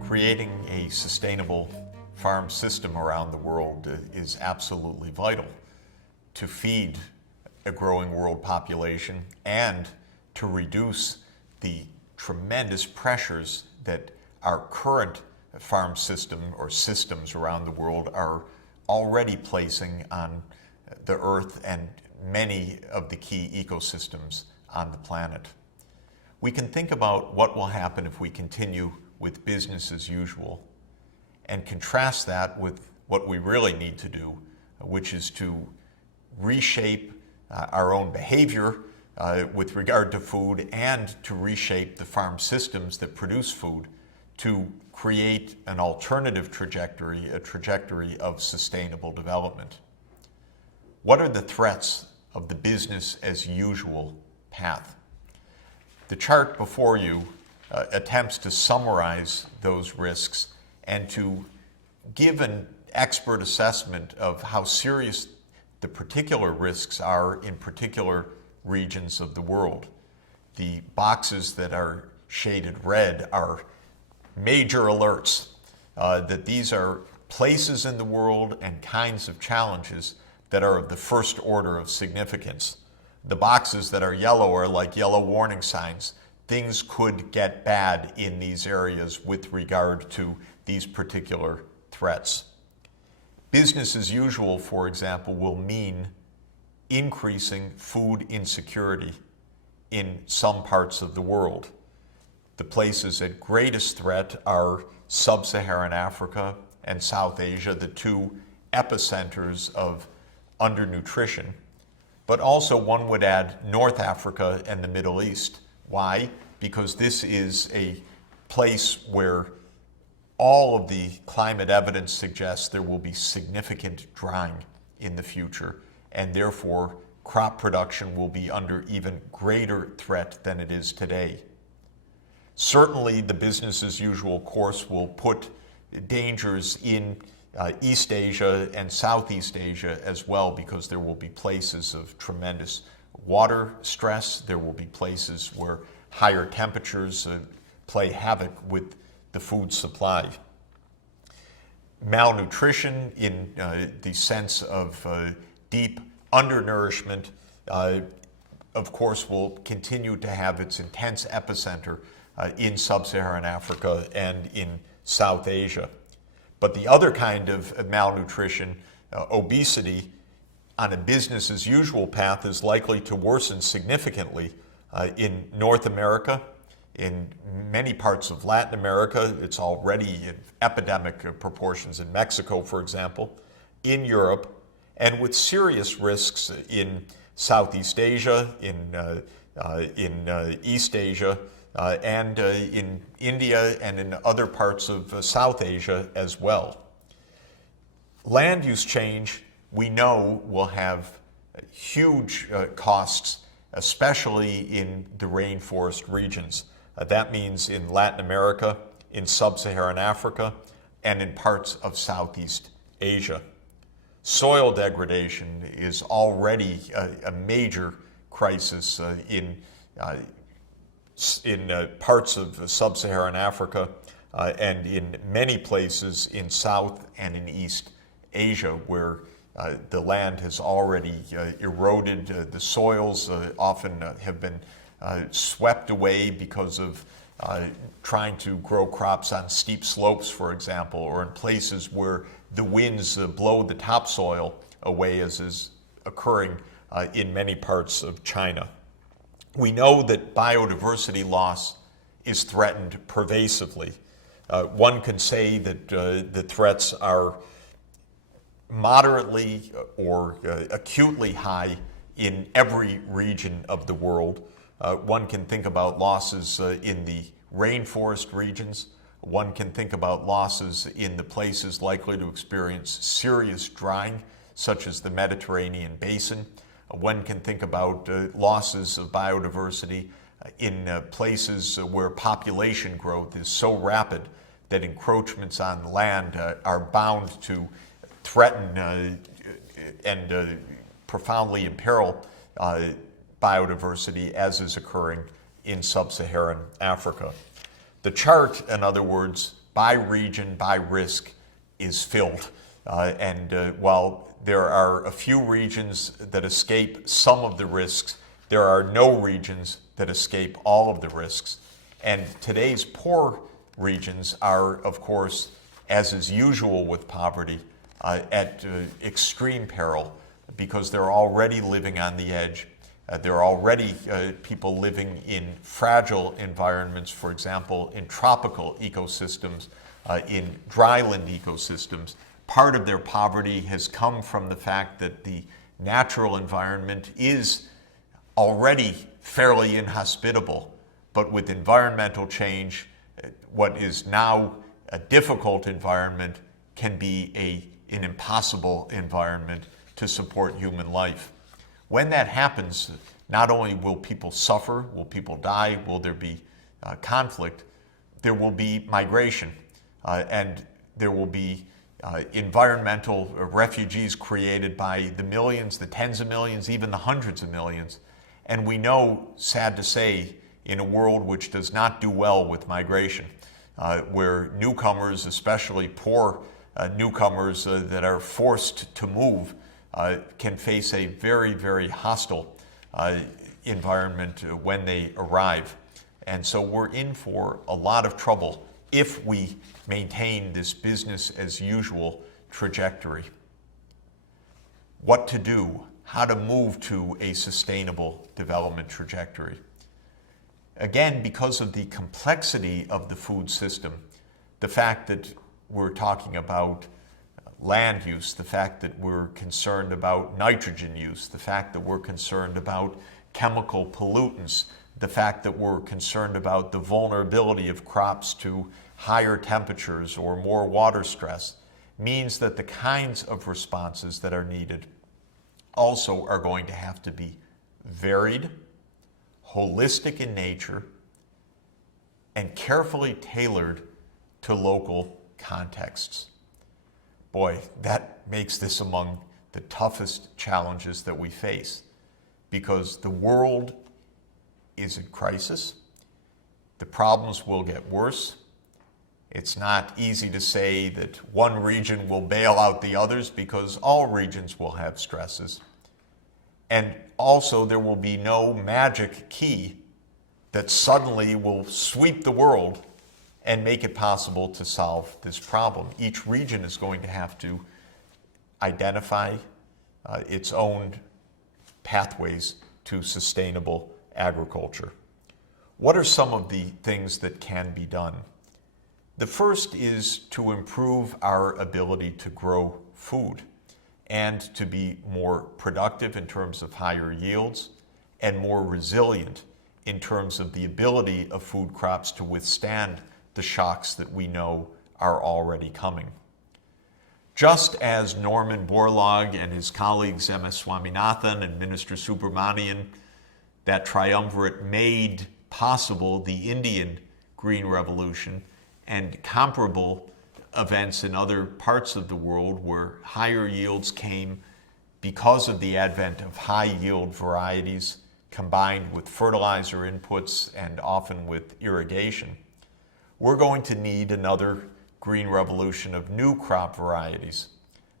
Creating a sustainable farm system around the world is absolutely vital to feed a growing world population and to reduce the tremendous pressures that our current farm system or systems around the world are already placing on the earth and many of the key ecosystems on the planet. We can think about what will happen if we continue with business as usual and contrast that with what we really need to do, which is to reshape our own behavior with regard to food and to reshape the farm systems that produce food to create an alternative trajectory, a trajectory of sustainable development. What are the threats of the business as usual path? The chart before you attempts to summarize those risks and to give an expert assessment of how serious the particular risks are in particular regions of the world. The boxes that are shaded red are major alerts that these are places in the world and kinds of challenges that are of the first order of significance. The boxes that are yellow are like yellow warning signs. Things could get bad in these areas with regard to these particular threats. Business as usual, for example, will mean increasing food insecurity in some parts of the world. The places at greatest threat are sub-Saharan Africa and South Asia, the two epicenters of undernutrition, but also one would add North Africa and the Middle East. Why? Because this is a place where all of the climate evidence suggests there will be significant drying in the future, and therefore crop production will be under even greater threat than it is today. Certainly, the business as usual course will put dangers in East Asia and Southeast Asia as well, because there will be places of tremendous water stress. There will be places where higher temperatures play havoc with the food supply. Malnutrition in the sense of deep undernourishment, of course, will continue to have its intense epicenter in sub-Saharan Africa and in South Asia. But the other kind of malnutrition, obesity, on a business as usual path is likely to worsen significantly in North America, in many parts of Latin America. It's already in epidemic proportions in Mexico, for example, in Europe, and with serious risks in Southeast Asia, in East Asia, and in India and in other parts of South Asia as well. Land use change, we know, will have huge costs, especially in the rainforest regions. That means in Latin America, in sub-Saharan Africa, and in parts of Southeast Asia. Soil degradation is already a major crisis in parts of sub-Saharan Africa and in many places in South and in East Asia, where the land has already eroded. The soils often have been swept away because of trying to grow crops on steep slopes, for example, or in places where the winds blow the topsoil away, as is occurring in many parts of China. We know that biodiversity loss is threatened pervasively. One can say that the threats are moderately or acutely high in every region of the world. One can think about losses in the rainforest regions. One can think about losses in the places likely to experience serious drying, such as the Mediterranean basin. One can think about losses of biodiversity in places where population growth is so rapid that encroachments on land are bound to threaten and profoundly imperil biodiversity as is occurring in sub-Saharan Africa. The chart, in other words, by region, by risk, is filled. While there are a few regions that escape some of the risks, there are no regions that escape all of the risks. And today's poor regions are, of course, as is usual with poverty, at extreme peril because they're already living on the edge. There are already people living in fragile environments, for example, in tropical ecosystems, in dryland ecosystems. Part of their poverty has come from the fact that the natural environment is already fairly inhospitable, but with environmental change, what is now a difficult environment can be an impossible environment to support human life. When that happens, not only will people suffer, will people die, will there be conflict, there will be migration, and there will be environmental refugees created by the millions, the tens of millions, even the hundreds of millions. And we know, sad to say, in a world which does not do well with migration, where newcomers, especially poor newcomers that are forced to move, can face a very, very hostile environment when they arrive. And so we're in for a lot of trouble if we maintain this business as usual trajectory. What to do, how to move to a sustainable development trajectory. Again, because of the complexity of the food system, the fact that we're talking about land use, the fact that we're concerned about nitrogen use, the fact that we're concerned about chemical pollutants, the fact that we're concerned about the vulnerability of crops to higher temperatures or more water stress, means that the kinds of responses that are needed also are going to have to be varied, holistic in nature, and carefully tailored to local contexts. Boy, that makes this among the toughest challenges that we face, because the world is in crisis. The problems will get worse. It's not easy to say that one region will bail out the others, because all regions will have stresses. And also, there will be no magic key that suddenly will sweep the world and make it possible to solve this problem. Each region is going to have to identify its own pathways to sustainable agriculture. What are some of the things that can be done? The first is to improve our ability to grow food and to be more productive in terms of higher yields and more resilient in terms of the ability of food crops to withstand the shocks that we know are already coming. Just as Norman Borlaug and his colleagues MS Swaminathan and Minister Subramanian, that triumvirate, made possible the Indian Green Revolution and comparable events in other parts of the world where higher yields came because of the advent of high-yield varieties combined with fertilizer inputs and often with irrigation, we're going to need another green revolution of new crop varieties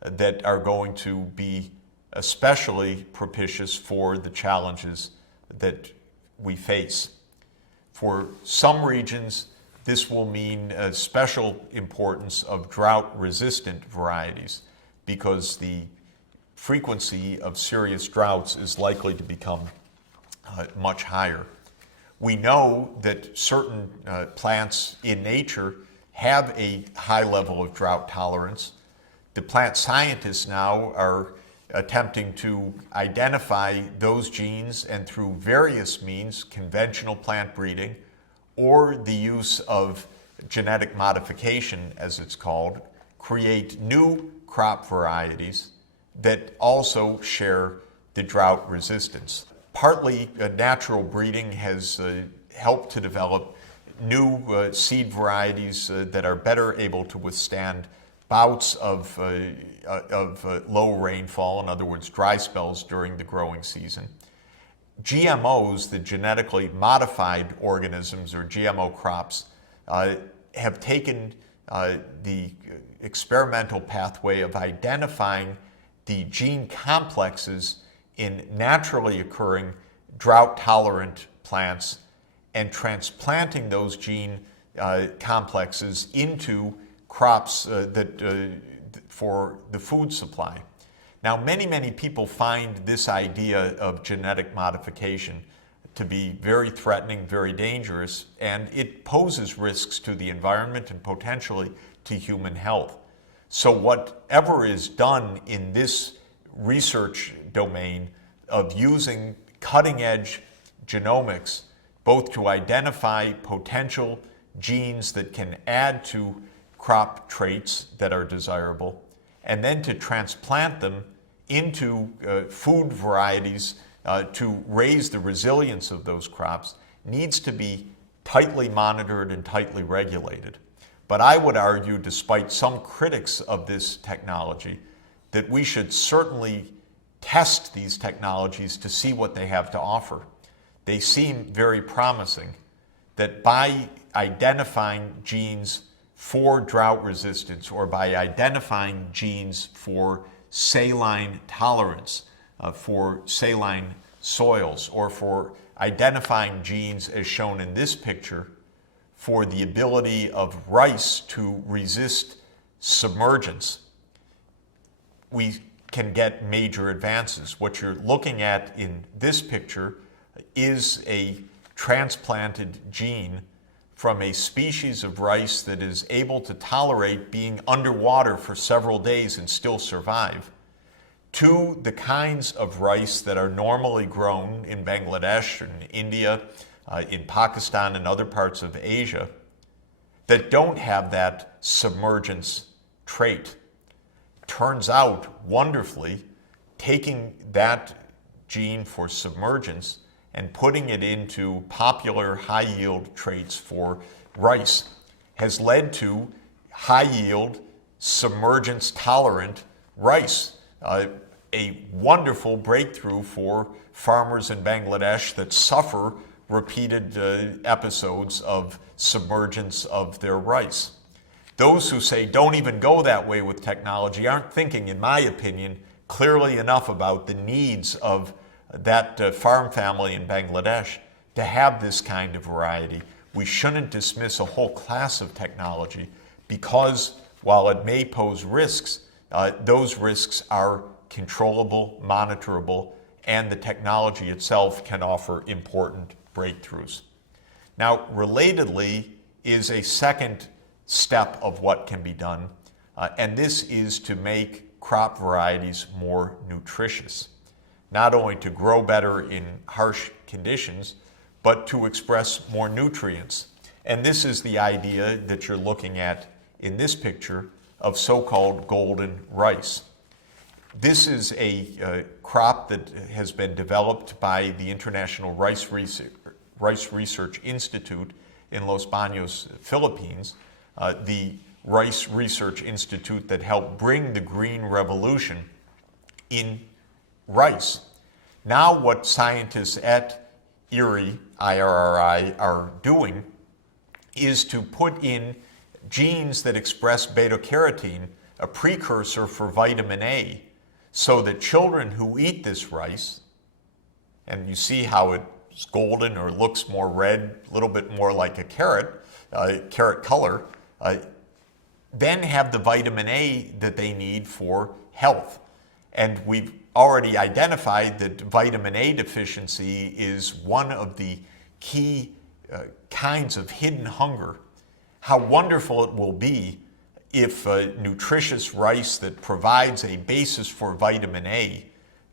that are going to be especially propitious for the challenges that we face. For some regions, this will mean a special importance of drought-resistant varieties, because the frequency of serious droughts is likely to become much higher. We know that certain plants in nature have a high level of drought tolerance. The plant scientists now are attempting to identify those genes, and through various means, conventional plant breeding or the use of genetic modification, as it's called, create new crop varieties that also share the drought resistance. Partly, natural breeding has helped to develop new seed varieties that are better able to withstand bouts of low rainfall, in other words, dry spells during the growing season. GMOs, the genetically modified organisms or GMO crops, have taken the experimental pathway of identifying the gene complexes in naturally occurring drought-tolerant plants and transplanting those gene complexes into crops for the food supply. Now, many people find this idea of genetic modification to be very threatening, very dangerous, and it poses risks to the environment and potentially to human health. So whatever is done in this research domain of using cutting-edge genomics, both to identify potential genes that can add to crop traits that are desirable, and then to transplant them into food varieties to raise the resilience of those crops, needs to be tightly monitored and tightly regulated. But I would argue, despite some critics of this technology, that we should certainly test these technologies to see what they have to offer. They seem very promising, that by identifying genes for drought resistance or by identifying genes for saline tolerance, for saline soils, or for identifying genes, as shown in this picture, for the ability of rice to resist submergence, we can get major advances. What you're looking at in this picture is a transplanted gene from a species of rice that is able to tolerate being underwater for several days and still survive, to the kinds of rice that are normally grown in Bangladesh and India, in Pakistan and other parts of Asia, that don't have that submergence trait. Turns out, wonderfully, taking that gene for submergence and putting it into popular high-yield traits for rice has led to high-yield, submergence-tolerant rice. A wonderful breakthrough for farmers in Bangladesh that suffer repeated episodes of submergence of their rice. Those who say don't even go that way with technology aren't thinking, in my opinion, clearly enough about the needs of that farm family in Bangladesh to have this kind of variety. We shouldn't dismiss a whole class of technology because while it may pose risks, those risks are controllable, monitorable, and the technology itself can offer important breakthroughs. Now, relatedly is a second step of what can be done, and this is to make crop varieties more nutritious, not only to grow better in harsh conditions, but to express more nutrients. And this is the idea that you're looking at in this picture of so-called golden rice. This is a crop that has been developed by the International Rice Research Institute in Los Baños, Philippines, the Rice Research Institute that helped bring the Green Revolution in rice. Now what scientists at IRRI are doing is to put in genes that express beta-carotene, a precursor for vitamin A, so that children who eat this rice, and you see how it's golden or looks more red, a little bit more like a carrot color, then have the vitamin A that they need for health. And we've already identified that vitamin A deficiency is one of the key kinds of hidden hunger. How wonderful it will be if nutritious rice that provides a basis for vitamin A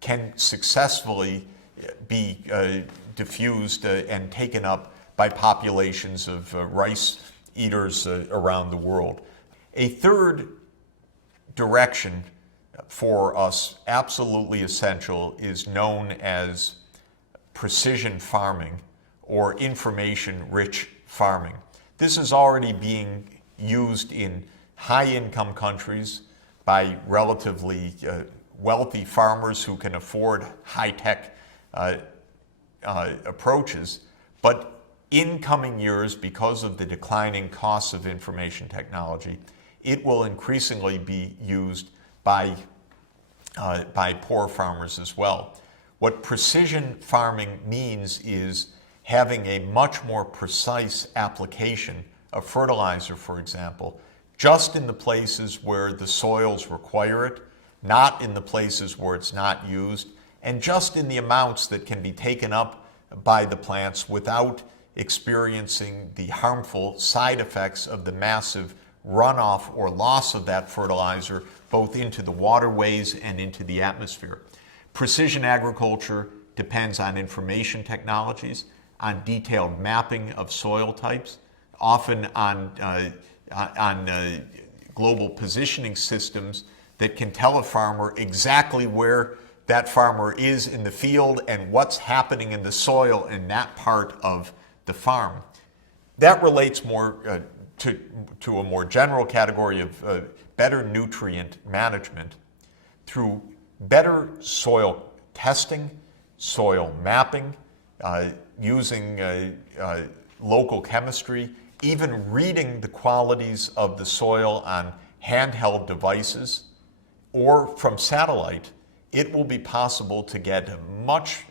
can successfully be diffused and taken up by populations of rice eaters around the world. A third direction for us, absolutely essential, is known as precision farming or information-rich farming. This is already being used in high-income countries by relatively wealthy farmers who can afford high-tech approaches, but in coming years, because of the declining costs of information technology, it will increasingly be used by poor farmers as well. What precision farming means is having a much more precise application of fertilizer, for example, just in the places where the soils require it, not in the places where it's not used, and just in the amounts that can be taken up by the plants without experiencing the harmful side effects of the massive runoff or loss of that fertilizer both into the waterways and into the atmosphere. Precision agriculture depends on information technologies, on detailed mapping of soil types, often on global positioning systems that can tell a farmer exactly where that farmer is in the field and what's happening in the soil in that part of the farm. That relates more to a more general category of better nutrient management through better soil testing, soil mapping, using local chemistry, even reading the qualities of the soil on handheld devices or from satellite. It will be possible to get a much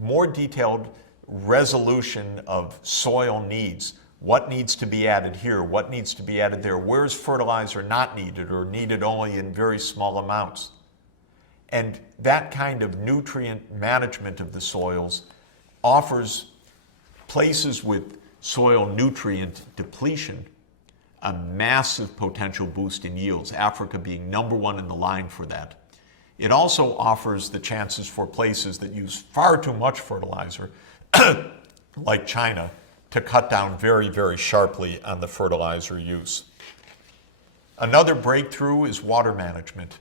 more detailed resolution of soil needs. What needs to be added here? What needs to be added there? Where's fertilizer not needed or needed only in very small amounts? And that kind of nutrient management of the soils offers places with soil nutrient depletion a massive potential boost in yields, Africa being #1 in the line for that. It also offers the chances for places that use far too much fertilizer, like China, to cut down very, very sharply on the fertilizer use. Another breakthrough is water management.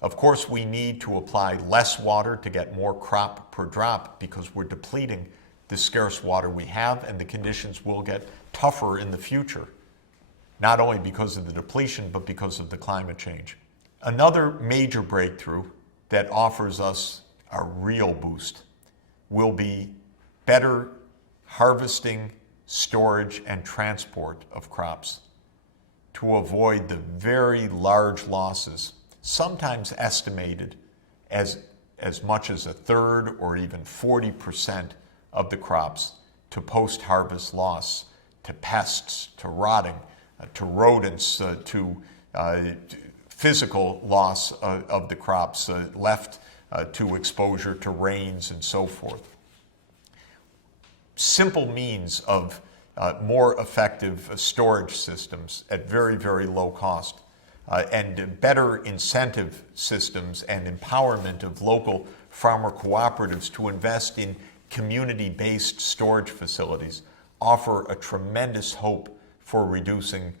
Of course, we need to apply less water to get more crop per drop because we're depleting the scarce water we have, and the conditions will get tougher in the future, not only because of the depletion, but because of the climate change. Another major breakthrough that offers us a real boost will be better harvesting, storage, and transport of crops to avoid the very large losses, sometimes estimated as much as 1/3 or even 40% of the crops, to post-harvest loss, to pests, to rotting, to rodents, to physical loss of the crops, left to exposure to rains and so forth. Simple means of more effective storage systems at very, very low cost, and better incentive systems and empowerment of local farmer cooperatives to invest in community-based storage facilities offer a tremendous hope for reducing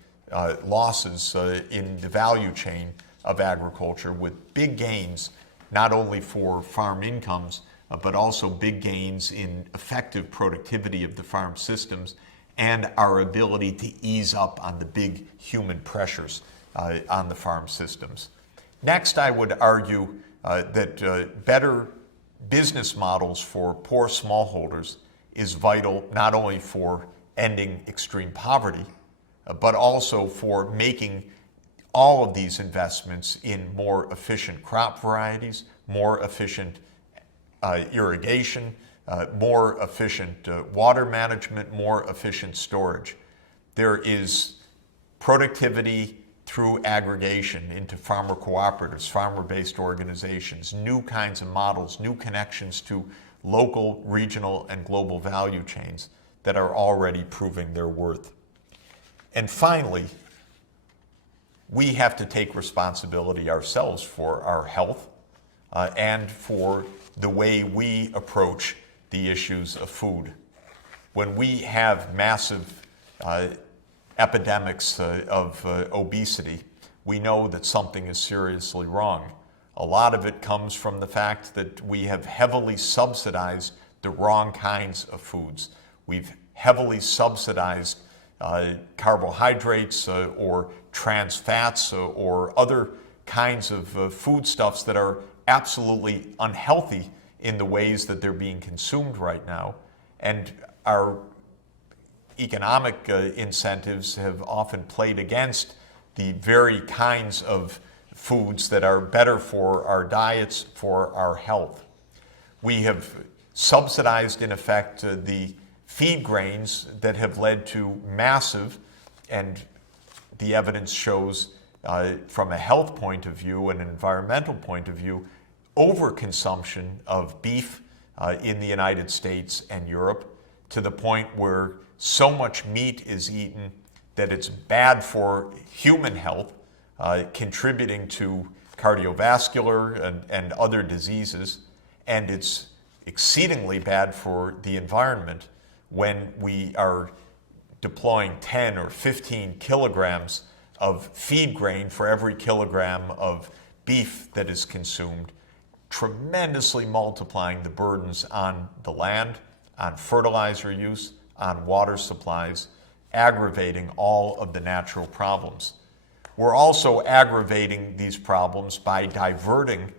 losses in the value chain of agriculture, with big gains not only for farm incomes, but also big gains in effective productivity of the farm systems and our ability to ease up on the big human pressures on the farm systems. Next, I would argue that better business models for poor smallholders is vital not only for ending extreme poverty, but also for making all of these investments in more efficient crop varieties, more efficient irrigation, more efficient water management, more efficient storage. There is productivity through aggregation into farmer cooperatives, farmer-based organizations, new kinds of models, new connections to local, regional, and global value chains that are already proving their worth. And finally, we have to take responsibility ourselves for our health and for the way we approach the issues of food. When we have massive epidemics of obesity, we know that something is seriously wrong. A lot of it comes from the fact that we have heavily subsidized the wrong kinds of foods. We've heavily subsidized carbohydrates or trans fats or other kinds of foodstuffs that are absolutely unhealthy in the ways that they're being consumed right now. And our economic incentives have often played against the very kinds of foods that are better for our diets, for our health. We have subsidized, in effect, the feed grains that have led to massive, and the evidence shows from a health point of view and an environmental point of view, overconsumption of beef in the United States and Europe, to the point where so much meat is eaten that it's bad for human health, contributing to cardiovascular and other diseases, and it's exceedingly bad for the environment when we are deploying 10 or 15 kilograms of feed grain for every kilogram of beef that is consumed, tremendously multiplying the burdens on the land, on fertilizer use, on water supplies, aggravating all of the natural problems. We're also aggravating these problems by diverting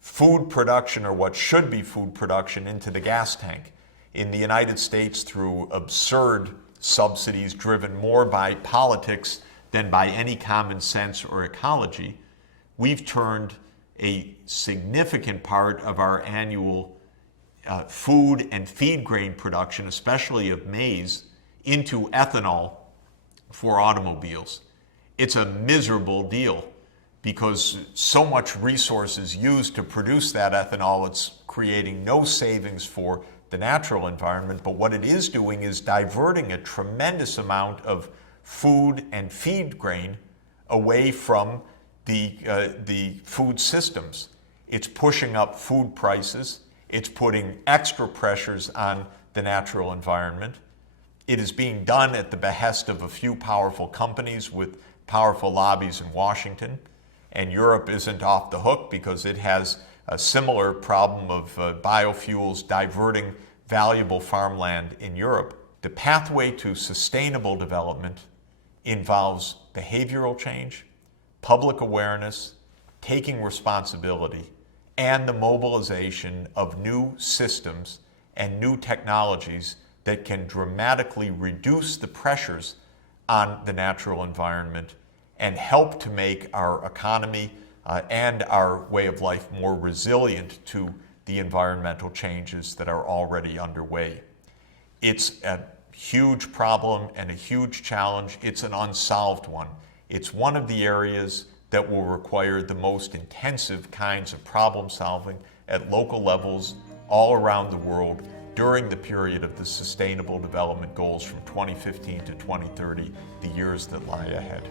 food production, or what should be food production, into the gas tank. In the United States, through absurd subsidies driven more by politics than by any common sense or ecology, we've turned a significant part of our annual food and feed grain production, especially of maize, into ethanol for automobiles. It's a miserable deal because so much resources used to produce that ethanol, it's creating no savings for the natural environment, but what it is doing is diverting a tremendous amount of food and feed grain away from the food systems. It's pushing up food prices. It's putting extra pressures on the natural environment. It is being done at the behest of a few powerful companies with powerful lobbies in Washington. And Europe isn't off the hook because it has a similar problem of biofuels diverting valuable farmland in Europe. The pathway to sustainable development involves behavioral change, public awareness, taking responsibility, and the mobilization of new systems and new technologies that can dramatically reduce the pressures on the natural environment and help to make our economy and our way of life more resilient to the environmental changes that are already underway. It's a huge problem and a huge challenge. It's an unsolved one. It's one of the areas that will require the most intensive kinds of problem solving at local levels all around the world during the period of the Sustainable Development Goals from 2015 to 2030, the years that lie ahead.